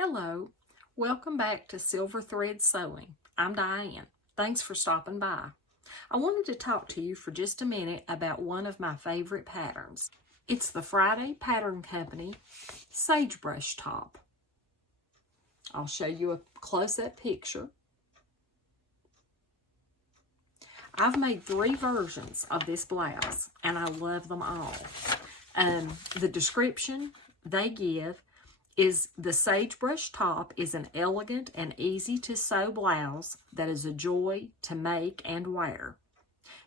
Hello, welcome back to Silver Thread Sewing. I'm Diane. Thanks for stopping by. I wanted to talk to you for just a minute about one of my favorite patterns. It's the Friday Pattern Company Sagebrush top. I'll show you a close-up picture. I've made 3 versions of this blouse and I love them all. The description they give is the Sagebrush top is an elegant and easy to sew blouse that is a joy to make and wear.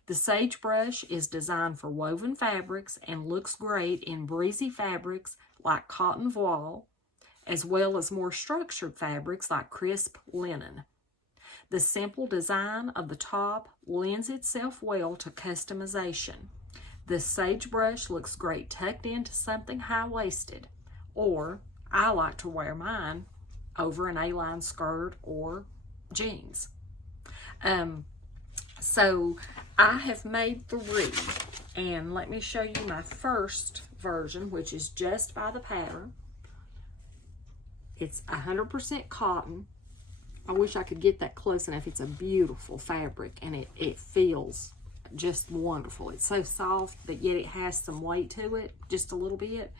The Sagebrush is designed for woven fabrics and looks great in breezy fabrics like cotton voile, as well as more structured fabrics like crisp linen. The simple design of the top lends itself well to customization. The Sagebrush looks great tucked into something high-waisted, or I like to wear mine over an A-line skirt or jeans. So I have made 3, and let me show you my first version, which is just by the pattern. It's 100% cotton. I wish I could get that close enough. It's a beautiful fabric, and it feels just wonderful. It's so soft, but yet it has some weight to it, just a little bit.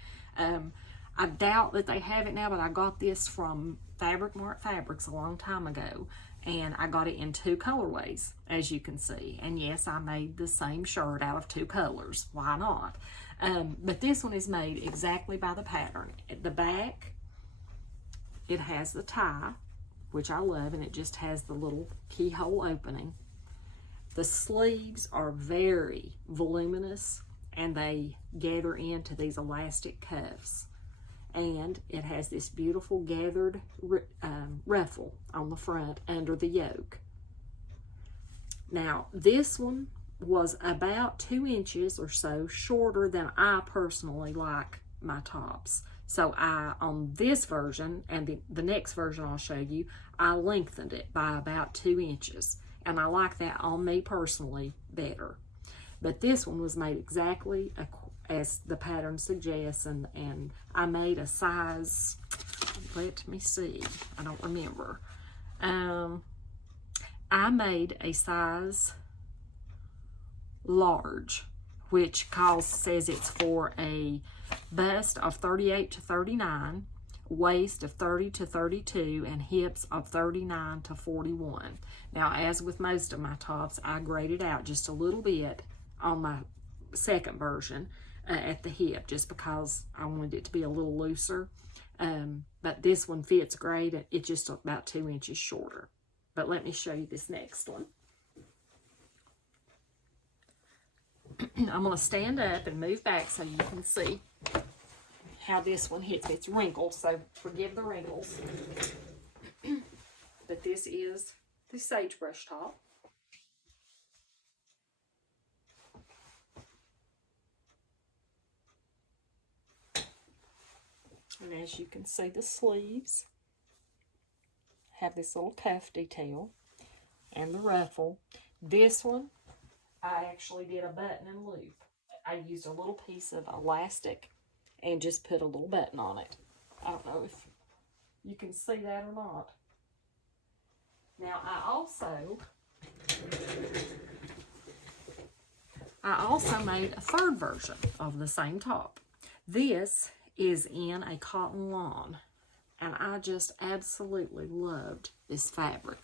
I doubt that they have it now, but I got this from Fabric Mart Fabrics a long time ago, and I got it in 2 colorways, as you can see. And yes, I made the same shirt out of 2 colors. Why not? But this one is made exactly by the pattern. At the back, it has the tie, which I love, and it just has the little keyhole opening. The sleeves are very voluminous, and they gather into these elastic cuffs. And it has this beautiful gathered ruffle on the front under the yoke. Now, this one was about 2 inches or so shorter than I personally like my tops. So on this version, and the next version I'll show you, I lengthened it by about 2 inches. And I like that on me personally better. But this one was made exactly as the pattern suggests, and I made a size, let me see, I don't remember. I made a size large, which says it's for a bust of 38 to 39, waist of 30 to 32, and hips of 39 to 41. Now, as with most of my tops, I graded out just a little bit on my second version at the hip, just because I wanted it to be a little looser. But this one fits great. It's just about 2 inches shorter. But let me show you this next one. I'm going to stand up and move back so you can see how this one hits. It's wrinkled, so forgive the wrinkles. But this is the Sagebrush top. And as you can see, the sleeves have this little cuff detail and the ruffle. This one, I actually did a button and loop. I used a little piece of elastic and just put a little button on it. I don't know if you can see that or not. Now, I also made a 3rd version of the same top. This is in a cotton lawn, and I just absolutely loved this fabric.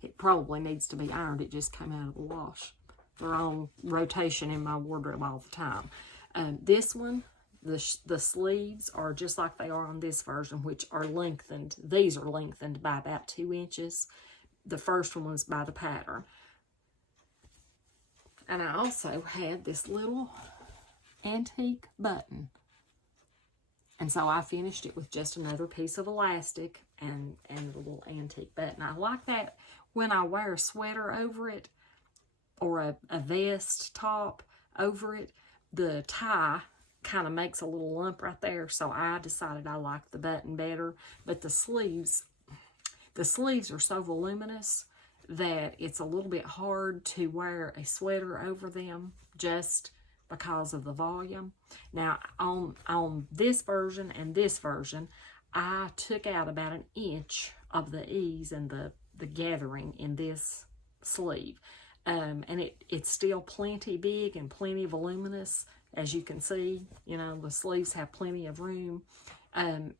It probably needs to be ironed. It just came out of the wash. They're on rotation in my wardrobe all the time. This one, the sleeves are just like they are on this version, which are lengthened. These are lengthened by about 2 inches. The first one was by the pattern. And I also had this little antique button. And so I finished it with just another piece of elastic and a little antique button. I like that when I wear a sweater over it or a vest top over it, the tie kind of makes a little lump right there. So I decided I liked the button better. But the sleeves are so voluminous that it's a little bit hard to wear a sweater over them just because of the volume. Now, on this version and this version, I took out about 1 inch of the ease and the gathering in this sleeve. And it's still plenty big and plenty voluminous. As you can see, you know, the sleeves have plenty of room.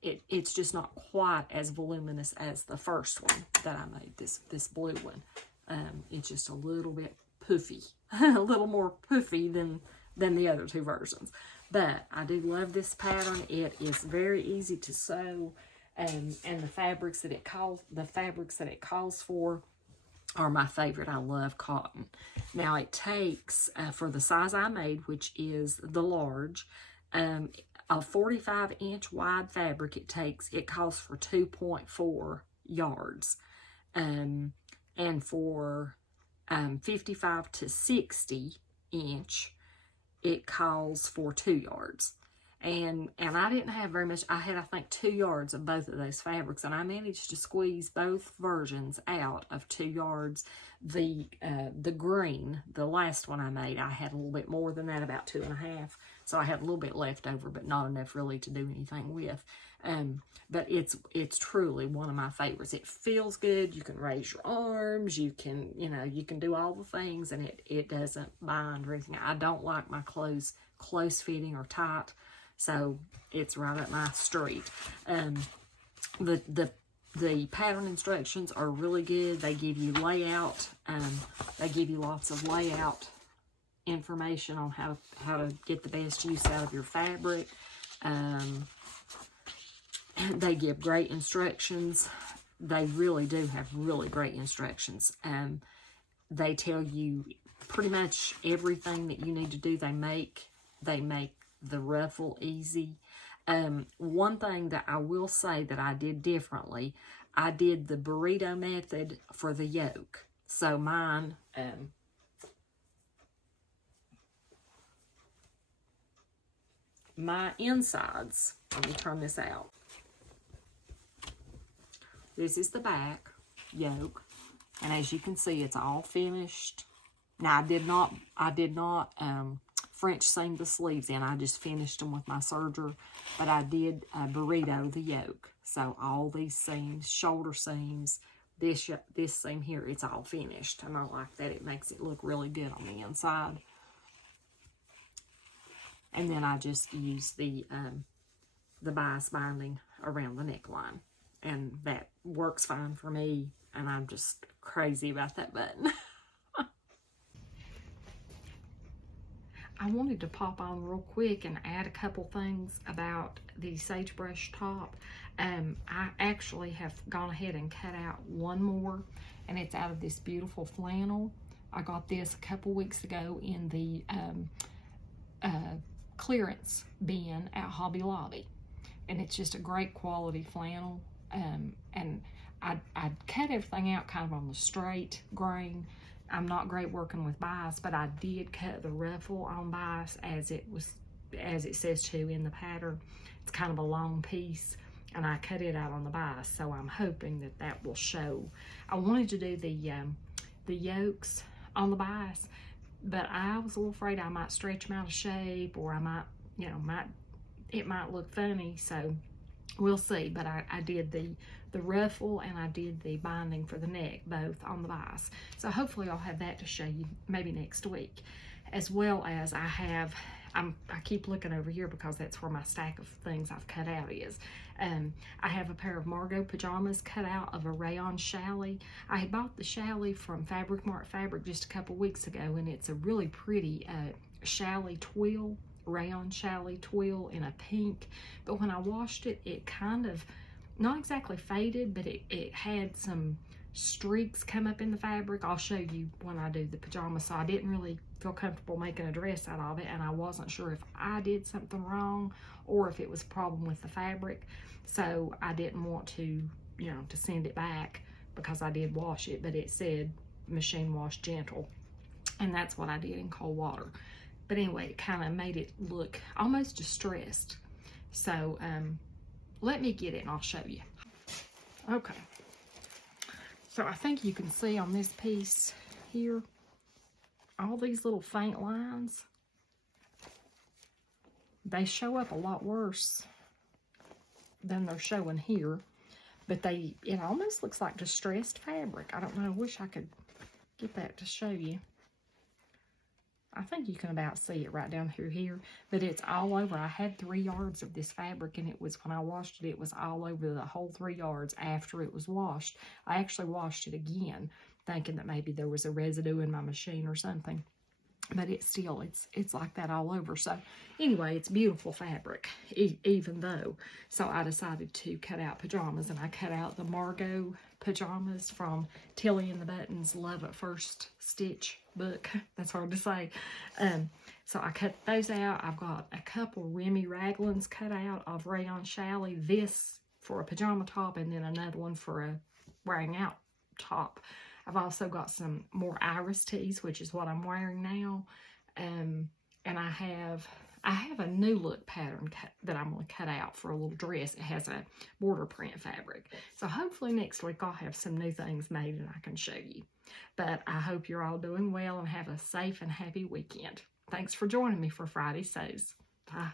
It's just not quite as voluminous as the first one that I made, this blue one. It's just a little bit puffy, a little more puffy than the other two versions. But I do love this pattern. It is very easy to sew, and the fabrics that it calls for are my favorite. I love cotton. Now it takes, for the size I made, which is the large, a 45-inch wide fabric, it calls for 2.4 yards. And for 55 to 60 inch, it calls for 2 yards. And I didn't have very much. I had, I think, 2 yards of both of those fabrics, and I managed to squeeze both versions out of 2 yards. The green, the last one I made, I had a little bit more than that, about 2.5. So I had a little bit left over, but not enough really to do anything with. But it's truly one of my favorites. It feels good. You can raise your arms. You can, you know, you can do all the things, and it doesn't bind or anything. I don't like my clothes close fitting or tight, so it's right up my street. The pattern instructions are really good. They give you layout. They give you lots of layout information on how to get the best use out of your fabric. They give great instructions. They really do have really great instructions. They tell you pretty much everything that you need to do. They make the ruffle easy. One thing that I will say that I did differently, I did the burrito method for the yoke. So mine, my insides, let me turn this out. This is the back yoke, and as you can see, it's all finished. Now I did not French seam the sleeves in. I just finished them with my serger, but I did burrito the yoke. So all these seams, shoulder seams, this seam here, it's all finished, and I like that. It makes it look really good on the inside. And then I just use the bias binding around the neckline, and that works fine for me, and I'm just crazy about that button. I wanted to pop on real quick and add a couple things about the Sagebrush top. I actually have gone ahead and cut out one more, and it's out of this beautiful flannel. I got this a couple weeks ago in the clearance bin at Hobby Lobby, and it's just a great quality flannel. And I cut everything out kind of on the straight grain. I'm not great working with bias, but I did cut the ruffle on bias as it says to in the pattern. It's kind of a long piece, and I cut it out on the bias, so I'm hoping that will show. I wanted to do the yolks on the bias, but I was a little afraid I might stretch them out of shape, or I might, you know, it might look funny, so we'll see. But I did the ruffle, and I did the binding for the neck, both on the bias. So hopefully I'll have that to show you maybe next week, as well as I keep looking over here because that's where my stack of things I've cut out is. I have a pair of Margot pajamas cut out of a rayon challis. I had bought the challis from Fabric Mart Fabric just a couple weeks ago, and it's a really pretty challis twill, rayon challis twill in a pink. But when I washed it, it kind of, not exactly faded, but it had some streaks come up in the fabric. I'll show you when I do the pajamas. So I didn't really feel comfortable making a dress out of it, and I wasn't sure if I did something wrong or if it was a problem with the fabric. So I didn't want to, you know, to send it back because I did wash it, but it said machine wash gentle, and that's what I did in cold water. But anyway, it kind of made it look almost distressed. So let me get it and I'll show you. Okay, so I think you can see on this piece here, all these little faint lines, they show up a lot worse than they're showing here. But it almost looks like distressed fabric. I don't know. I wish I could get that to show you. I think you can about see it right down through here, but it's all over. I had 3 yards of this fabric, and it was, when I washed it, it was all over the whole 3 yards after it was washed. I actually washed it again, thinking that maybe there was a residue in my machine or something. But it's like that all over. So anyway, it's beautiful fabric, even though. So I decided to cut out pajamas, and I cut out the Margot pajamas from Tilly and the Buttons Love at First Stitch book. That's hard to say. So I cut those out. I've got a couple Remy Raglins cut out of Rayon Chalet. This for a pajama top, and then another one for a wearing out top. I've also got some more iris tees, which is what I'm wearing now. And I have a new look pattern that I'm going to cut out for a little dress. It has a border print fabric. So hopefully next week I'll have some new things made and I can show you. But I hope you're all doing well and have a safe and happy weekend. Thanks for joining me for Friday Sews. Bye.